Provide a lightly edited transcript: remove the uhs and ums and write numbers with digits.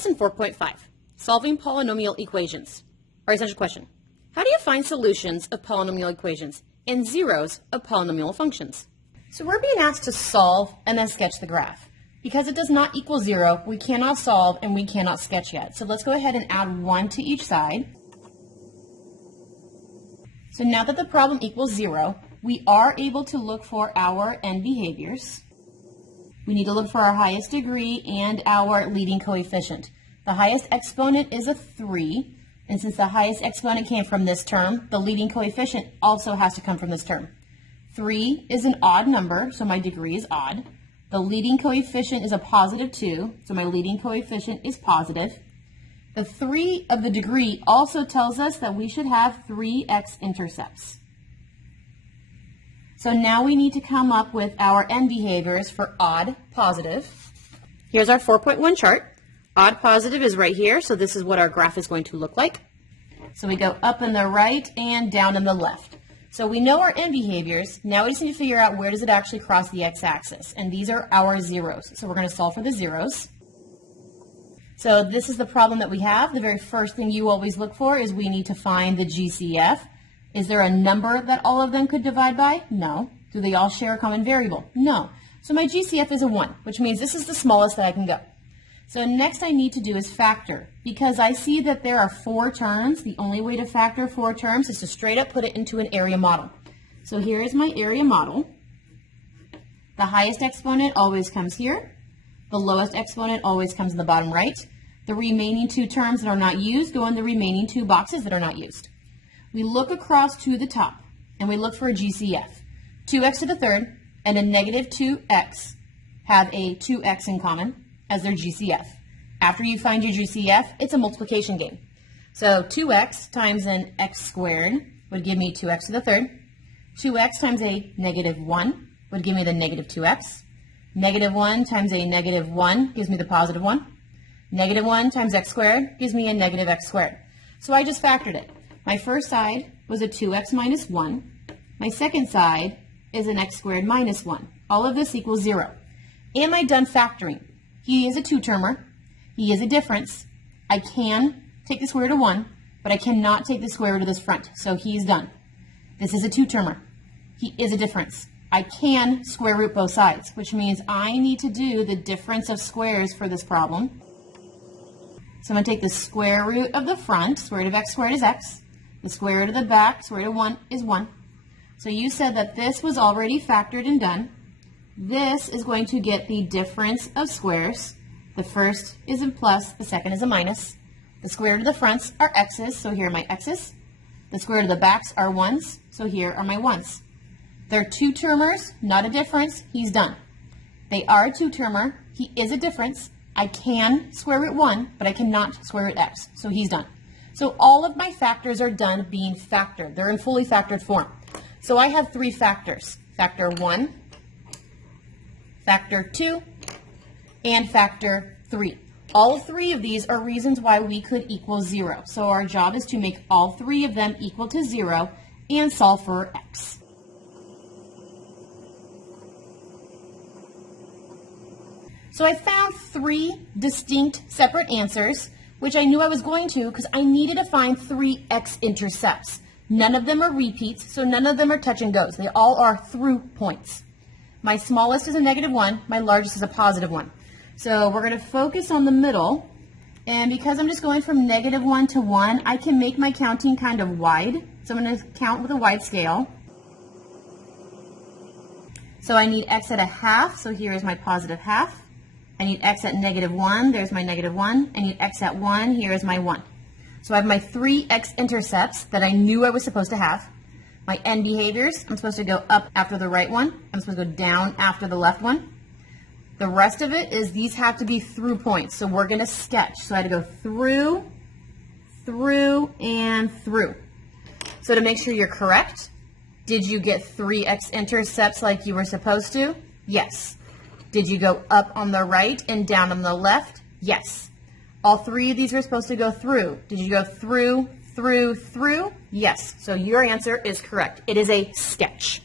Lesson 4.5, Solving Polynomial Equations. Our essential question: how do you find solutions of polynomial equations and zeros of polynomial functions? So we're being asked to solve and then sketch the graph. Because it does not equal 0, we cannot solve and we cannot sketch yet. So let's go ahead and add 1 to each side. So now that the problem equals 0, we are able to look for our end behaviors. We need to look for our highest degree and our leading coefficient. The highest exponent is a 3, and since the highest exponent came from this term, the leading coefficient also has to come from this term. 3 is an odd number, so my degree is odd. The leading coefficient is a positive 2, so my leading coefficient is positive. The 3 of the degree also tells us that we should have 3 x-intercepts. So now we need to come up with our end behaviors for odd, positive. Here's our 4.1 chart. Odd positive is right here, so this is what our graph is going to look like. So we go up in the right and down in the left. So we know our end behaviors. Now we just need to figure out where does it actually cross the x-axis. And these are our zeros. So we're going to solve for the zeros. So this is the problem that we have. The very first thing you always look for is we need to find the GCF. Is there a number that all of them could divide by? No. Do they all share a common variable? No. So my GCF is a 1, which means this is the smallest that I can go. So next I need to do is factor. Because I see that there are 4 terms, the only way to factor 4 terms is to straight up put it into an area model. So here is my area model. The highest exponent always comes here. The lowest exponent always comes in the bottom right. The remaining 2 terms that are not used go in the remaining 2 boxes that are not used. We look across to the top, and we look for a GCF. 2x to the third and a negative 2x have a 2x in common as their GCF. After you find your GCF, it's a multiplication game. So 2x times an x squared would give me 2x to the third. 2x times a negative 1 would give me the negative 2x. Negative 1 times a negative 1 gives me the positive 1. Negative 1 times x squared gives me a negative x squared. So I just factored it. My first side was a 2x minus 1. My second side is an x squared minus 1. All of this equals 0. Am I done factoring? He is a 2-termer. He is a difference. I can take the square root of 1, but I cannot take the square root of this front. So he is done. This is a 2-termer. He is a difference. I can square root both sides, which means I need to do the difference of squares for this problem. So I'm going to take the square root of the front. Square root of x squared is x. The square root of the back, square root of 1 is 1. So you said that this was already factored and done. This is going to get the difference of squares. The first is a plus, the second is a minus. The square root of the fronts are x's, so here are my x's. The square root of the backs are 1's, so here are my 1's. They're 2-termers, not a difference. He's done. They are a 2-termer. He is a difference. I can square root 1, but I cannot square root x, so he's done. So all of my factors are done being factored. They're in fully factored form. So I have 3 factors. Factor 1, factor 2, and factor 3. All 3 of these are reasons why we could equal 0. So our job is to make all 3 of them equal to 0 and solve for x. So I found 3 distinct separate answers, which I knew I was going to because I needed to find 3 x-intercepts. None of them are repeats, so none of them are touch and goes. They all are through points. My smallest is a negative 1. My largest is a positive 1. So we're going to focus on the middle. And because I'm just going from negative 1 to 1, I can make my counting kind of wide. So I'm going to count with a wide scale. So I need x at a half. So here is my positive half. I need x at negative 1. There's my negative 1. I need x at 1. Here is my 1. So I have my 3 x-intercepts that I knew I was supposed to have. My end behaviors, I'm supposed to go up after the right one. I'm supposed to go down after the left one. The rest of it is these have to be through points. So we're going to sketch. So I had to go through, through, and through. So to make sure you're correct, did you get 3 x-intercepts like you were supposed to? Yes. Did you go up on the right and down on the left? Yes. All 3 of these are supposed to go through. Did you go through, through, through? Yes. So your answer is correct. It is a sketch.